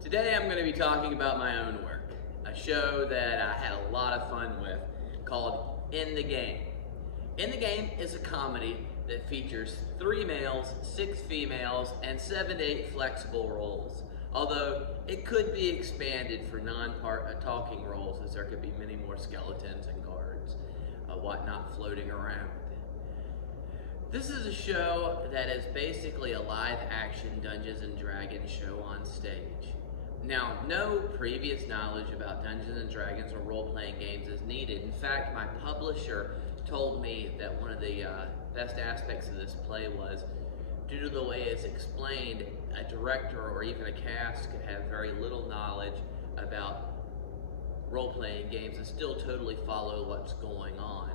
Today I'm going to be talking about my own work, a show that I had a lot of fun with called In the Game. In the Game is a comedy that features 3 males, 6 females, and 7 to 8 flexible roles. Although it could be expanded for non-talking roles, as there could be many more skeletons and guards, whatnot floating around. This is a show that is basically a live-action Dungeons & Dragons show on stage. Now, no previous knowledge about Dungeons & Dragons or role-playing games is needed. In fact, my publisher told me that one of the best aspects of this play was, due to the way it's explained, a director or even a cast could have very little knowledge about role-playing games and still totally follow what's going on,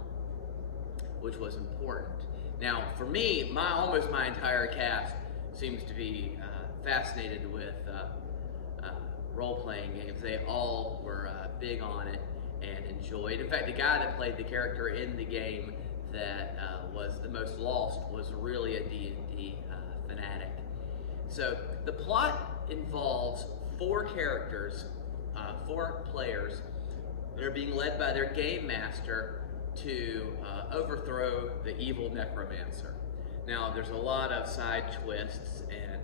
which was important. Now, for me, almost my entire cast seems to be fascinated with role-playing games. They all were big on it and enjoyed. In fact, the guy that played the character in the game that was the most lost was really a D&D fanatic. So the plot involves 4 characters, 4 players that are being led by their game master to overthrow the evil necromancer. Now, there's a lot of side twists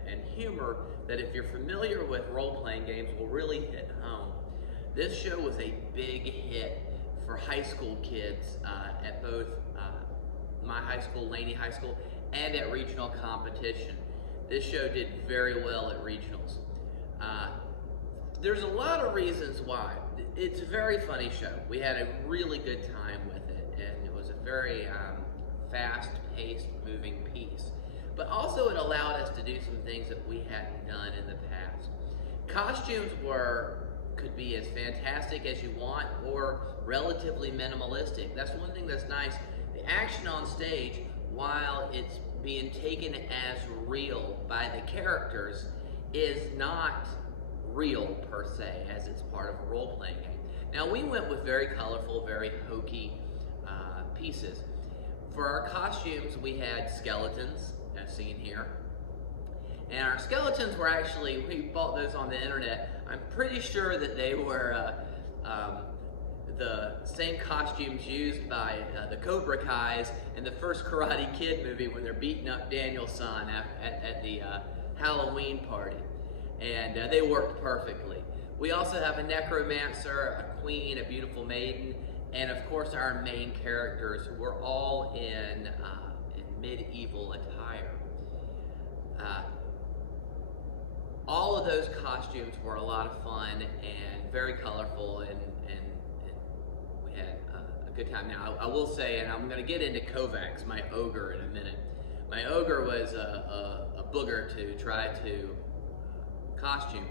and humor that, if you're familiar with role-playing games, will really hit home. This show was a big hit for high school kids at both my high school, Laney High School, and at regional competition. This show did very well at regionals. There's a lot of reasons why. It's a very funny show. We had a really good time with it, and it was a very fast-paced, moving piece. But also it allowed us to do some things that we hadn't done in the past. Costumes could be as fantastic as you want or relatively minimalistic. That's one thing that's nice. The action on stage, while it's being taken as real by the characters, is not real per se, as it's part of a role-playing game. Now, we went with very colorful, very hokey pieces. For our costumes, we had skeletons, as seen here. And our skeletons were actually, we bought those on the internet. I'm pretty sure that they were the same costumes used by the Cobra Kais in the first Karate Kid movie when they're beating up Daniel's son at the Halloween party. And they worked perfectly. We also have a necromancer, a queen, a beautiful maiden, and of course our main characters who were all in medieval attire. All of those costumes were a lot of fun and very colorful, and we had a good time. Now, I will say, and I'm going to get into Kovacs, my ogre, in a minute. My ogre was a booger to try to costume.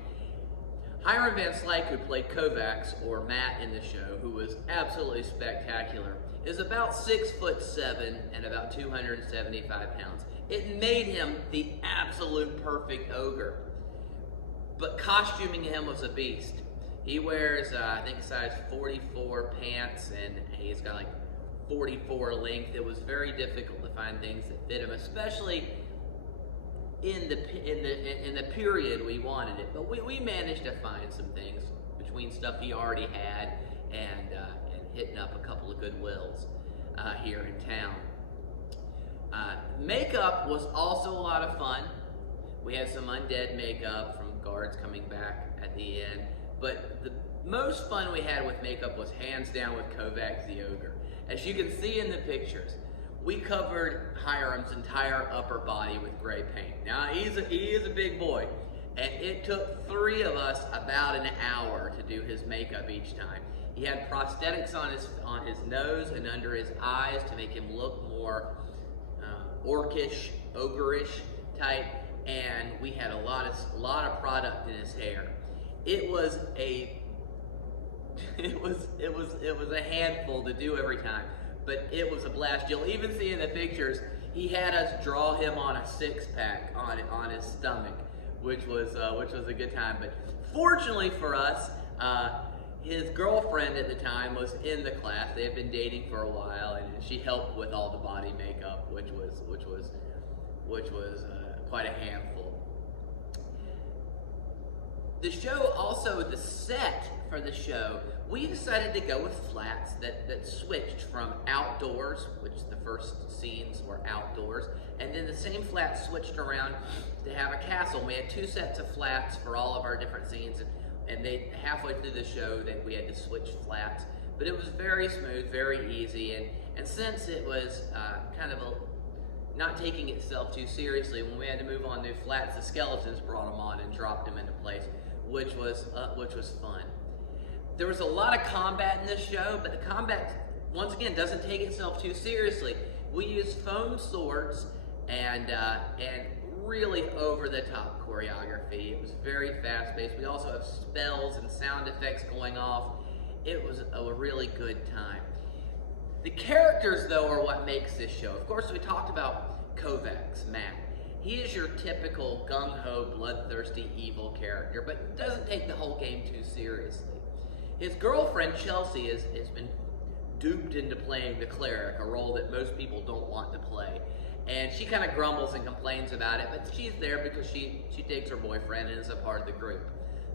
Hiram Van Slyke, who played Kovacs, or Matt in the show, who was absolutely spectacular, is about 6'7" and about 275 pounds. It made him the absolute perfect ogre. But costuming him was a beast. He wears, I think, size 44 pants, and he's got like 44 length. It was very difficult to find things that fit him, especially in the period we wanted it. But we managed to find some things between stuff he already had and hitting up a couple of Goodwills here in town. Makeup was also a lot of fun. We had some undead makeup from guards coming back at the end. But the most fun we had with makeup was hands down with Kovacs the Ogre. As you can see in the pictures, we covered Hiram's entire upper body with gray paint. Now, he is a big boy, and it took 3 of us about an hour to do his makeup each time. He had prosthetics on his nose and under his eyes to make him look more orcish, ogreish type, and we had a lot of product in his hair. It was a handful to do every time, but it was a blast. You'll even see in the pictures, he had us draw him on a 6-pack on his stomach, which was a good time. But fortunately for us, his girlfriend at the time was in the class. They had been dating for a while, and she helped with all the body makeup, which was quite a handful. The show also, the set for the show, we decided to go with flats that switched from outdoors, which the first scenes were outdoors, and then the same flats switched around to have a castle. We had 2 sets of flats for all of our different scenes, and they halfway through the show that we had to switch flats. But it was very smooth, very easy, and since it was kind of not taking itself too seriously, when we had to move on new flats, the skeletons brought them on and dropped them into place, which was fun. There was a lot of combat in this show, but the combat, once again, doesn't take itself too seriously. We used foam swords and really over-the-top choreography. It was very fast-paced. We also have spells and sound effects going off. It was a really good time. The characters, though, are what makes this show. Of course, we talked about Kovacs, Matt. He is your typical gung-ho, bloodthirsty, evil character, but doesn't take the whole game too seriously. His girlfriend, Chelsea, has been duped into playing the cleric, a role that most people don't want to play. And she kind of grumbles and complains about it, but she's there because she takes her boyfriend and is a part of the group.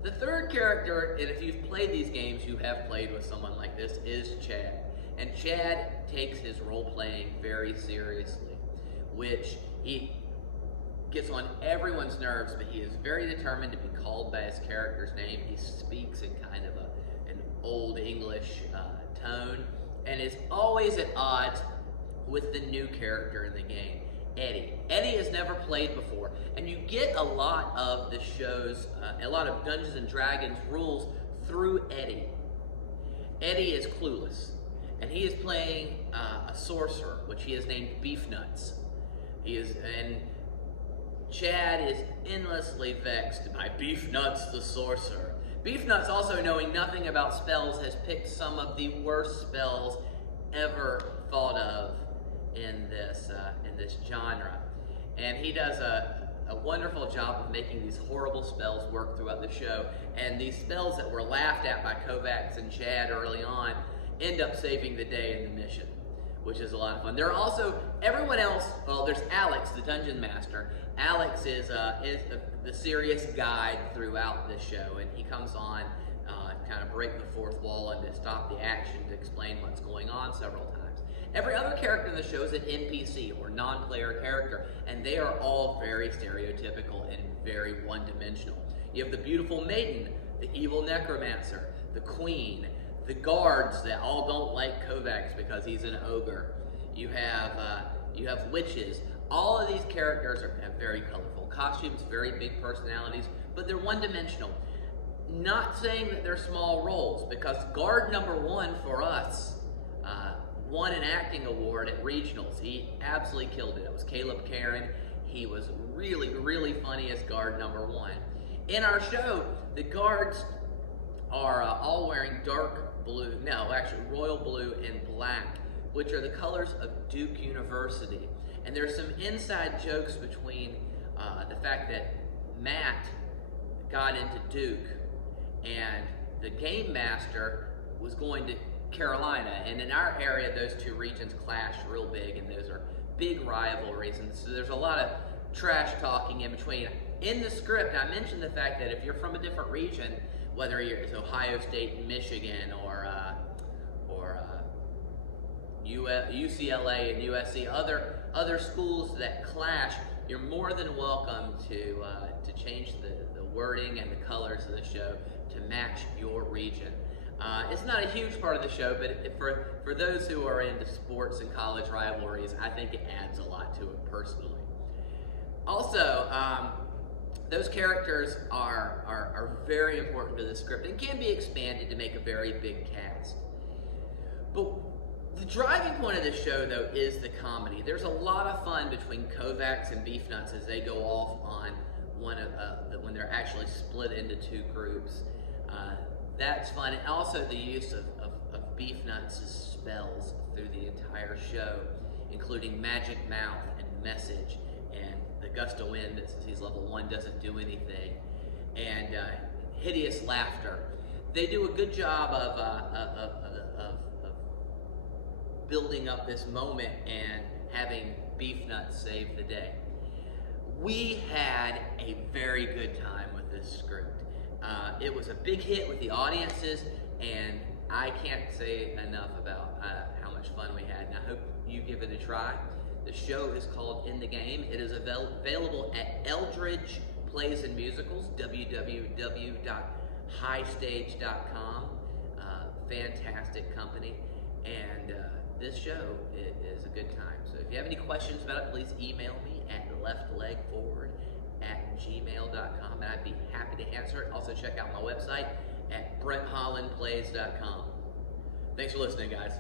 The third character, and if you've played these games, you have played with someone like this, is Chad. And Chad takes his role-playing very seriously, which he gets on everyone's nerves, but he is very determined to be called by his character's name. He speaks in kind of an old English tone, and is always at odds with the new character in the game, Eddie. Eddie has never played before, and you get a lot of the show's, a lot of Dungeons and Dragons rules through Eddie. Eddie is clueless, and he is playing a sorcerer, which he has named Beefnuts. And Chad is endlessly vexed by Beefnuts the sorcerer. Beefnuts, also knowing nothing about spells, has picked some of the worst spells ever thought of in this genre, and he does a wonderful job of making these horrible spells work throughout the show. And these spells that were laughed at by Kovacs and Chad early on end up saving the day in the mission, which is a lot of fun. There are also everyone else. Well, there's Alex, the dungeon master. Alex is the serious guide throughout the show, and he comes on kind of break the fourth wall and to stop the action to explain what's going on several times. Every other character in the show is an NPC or non-player character, and they are all very stereotypical and very one-dimensional. You have the beautiful maiden, the evil necromancer, the queen, the guards that all don't like Kovacs because he's an ogre. You have witches. All of these characters have very colorful costumes, very big personalities, but they're one-dimensional. Not saying that they're small roles, because guard number 1 for us won an acting award at regionals. He absolutely killed it. It was Caleb Karen. He was really, really funny as guard number 1. In our show, the guards are all wearing dark blue, no, actually royal blue and black, which are the colors of Duke University. And there's some inside jokes between the fact that Matt got into Duke and the game master was going to Carolina. And in our area, those two regions clash real big, and those are big rivalries. And so there's a lot of trash talking in between. In the script, I mentioned the fact that if you're from a different region, whether it's Ohio State and Michigan or UCLA and USC, other schools that clash, you're more than welcome to change the wording and the colors of the show to match your region. It's not a huge part of the show, but for those who are into sports and college rivalries, I think it adds a lot to it personally. Also, those characters are very important to the script and can be expanded to make a very big cast. But the driving point of the show, though, is the comedy. There's a lot of fun between Kovacs and Beefnuts as they go off on when they're actually split into 2 groups. That's fun. And also the use of Beefnuts' spells through the entire show, including Magic Mouth and Message, and the Gust of Wind that, since he's level 1, doesn't do anything, and Hideous Laughter. They do a good job of building up this moment and having Beefnuts save the day. We had a very good time with this script. It was a big hit with the audiences, and I can't say enough about how much fun we had, and I hope you give it a try. The show is called In the Game. It is available at Eldridge Plays and Musicals, www.highstage.com. Fantastic company, and this show is a good time. So if you have any questions about it, please email me at leftlegforward@gmail.com, and I'd be happy to answer it. Also check out my website at brenthollandplays.com. Thanks for listening, guys.